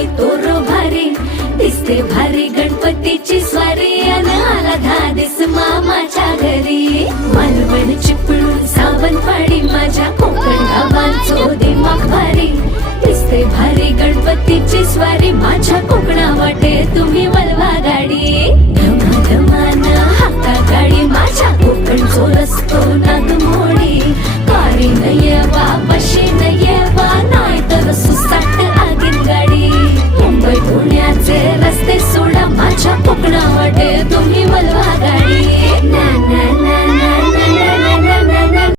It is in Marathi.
लय तोर भारी दिसते भारी गणपतीची स्वारी अन आला धादिस मामाच्या घरी मालवण चिपळूण सावंतवाडी माझ्या कोकण गावांचो दिमाग भारी दिसते भारी गणपतीची स्वारी माझ्या